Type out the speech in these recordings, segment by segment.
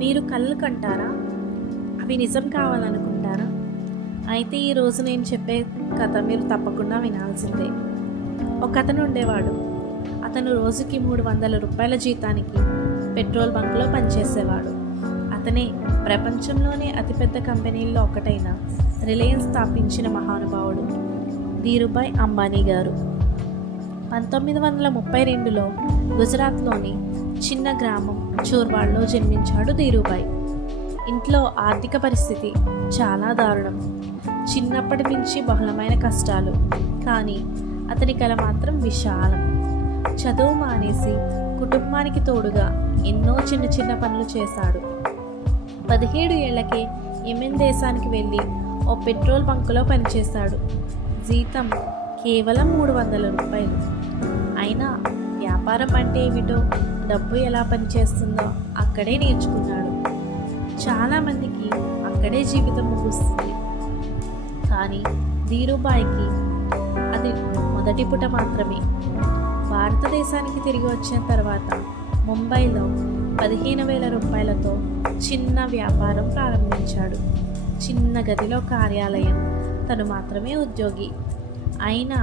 మీరు కలలు కంటారా? అవి నిజం కావాలనుకుంటారా? అయితే ఈరోజు నేను చెప్పే కథ మీరు తప్పకుండా వినాల్సిందే. ఒకతను ఉండేవాడు. అతను రోజుకి 300 రూపాయల జీతానికి పెట్రోల్ బంక్లో పనిచేసేవాడు. అతనే ప్రపంచంలోనే అతిపెద్ద కంపెనీల్లో ఒకటైన రిలయన్స్ స్థాపించిన మహానుభావుడు ధీరుభాయ్ అంబానీ గారు. 1932లో గుజరాత్లోని చిన్న గ్రామం చోర్వాడ్లో జన్మించాడు ధీరుభాయ్. ఇంట్లో ఆర్థిక పరిస్థితి చాలా దారుణం. చిన్నప్పటి నుంచి బహుళమైన కష్టాలు, కానీ అతని కల మాత్రం విశాలం. చదువు మానేసి కుటుంబానికి తోడుగా ఎన్నో చిన్న చిన్న పనులు చేశాడు. 17 ఏళ్లకే యెమెన్ దేశానికి వెళ్ళి ఓ పెట్రోల్ బంకులో పనిచేశాడు. జీతం కేవలం 300 రూపాయలు. అయినా వ్యాపారం అంటే ఏమిటో, డబ్బు ఎలా పనిచేస్తుందో అక్కడే నేర్చుకున్నాడు. చాలామందికి అక్కడే జీవితం ముగుస్తుంది, కానీ ధీరుభాయ్కి అది మొదటి పుట మాత్రమే. భారతదేశానికి తిరిగి వచ్చిన తర్వాత ముంబైలో 15,000 రూపాయలతో చిన్న వ్యాపారం ప్రారంభించాడు. చిన్న గదిలో కార్యాలయం, తను మాత్రమే ఉద్యోగి. అయినా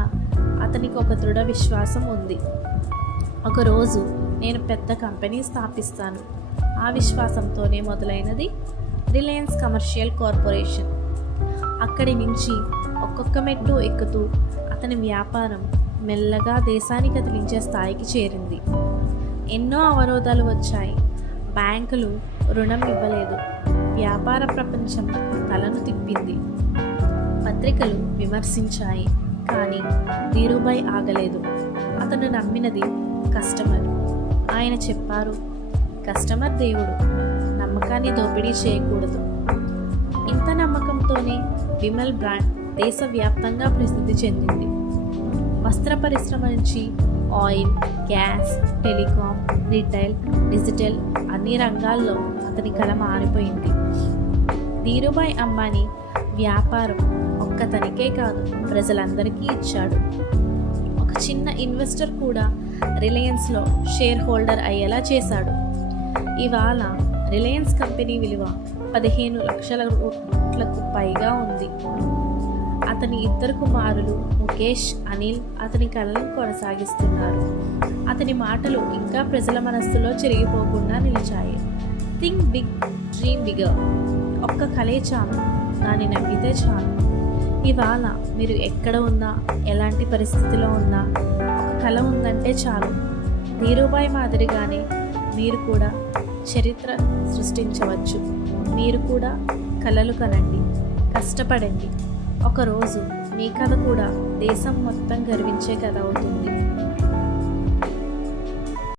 అతనికి ఒక దృఢ విశ్వాసం ఉంది. ఒకరోజు నేను పెద్ద కంపెనీ స్థాపిస్తాను. ఆ విశ్వాసంతోనే మొదలైనది రిలయన్స్ కమర్షియల్ కార్పొరేషన్. అక్కడి నుంచి ఒక్కొక్క మెట్టు ఎక్కుతూ అతని వ్యాపారం మెల్లగా దేశాన్ని కదిలించే స్థాయికి చేరింది. ఎన్నో అవరోధాలు వచ్చాయి. బ్యాంకులు రుణం ఇవ్వలేదు. వ్యాపార ప్రపంచం తలను తిప్పింది. పత్రికలు విమర్శించాయి, కానీ ధీరుభాయ్ ఆగలేదు. అతను నమ్మినది కస్టమర్. ఆయన చెప్పారు, కస్టమర్ దేవుడు, నమ్మకాన్ని దోపిడీ చేయకూడదు. ఇంత నమ్మకంతోనే విమల్ బ్రాండ్ దేశవ్యాప్తంగా ప్రసిద్ధి చెందింది. వస్త్ర పరిశ్రమ నుంచి oil, gas, telecom, retail, digital అన్ని రంగాల్లో అతని కళ మారిపోయింది. ధీరుభాయ్ అంబానీ వ్యాపారం ఒక్కతనికే కాదు, ప్రజలందరికీ ఇచ్చాడు. ఒక చిన్న ఇన్వెస్టర్ కూడా రిలయన్స్లో షేర్ హోల్డర్ అయ్యేలా చేశాడు. ఇవాళ రిలయన్స్ కంపెనీ విలువ 15 లక్షల కోట్లకు పైగా ఉంది. అతని 2 కుమారులు ముఖేష్, అనిల్ అతని కళలను కొనసాగిస్తున్నారు. అతని మాటలు ఇంకా ప్రజల మనస్సులో చెరిగిపోకుండా నిలిచాయి. Think big, dream bigger. ఒక్క కలే చాలు, దాన్ని నమ్మితే చాలు. ఇవాళ మీరు ఎక్కడ ఉన్నా, ఎలాంటి పరిస్థితిలో ఉన్నా, ఒక కళ ఉందంటే చాలు. ధీరుభాయ్ మాదిరిగానే మీరు కూడా చరిత్ర సృష్టించవచ్చు. మీరు కూడా కలలు కనండి, కష్టపడండి. ఒకరోజు మీ కథ కూడా దేశం మొత్తం గర్వించే కథ అవుతుంది.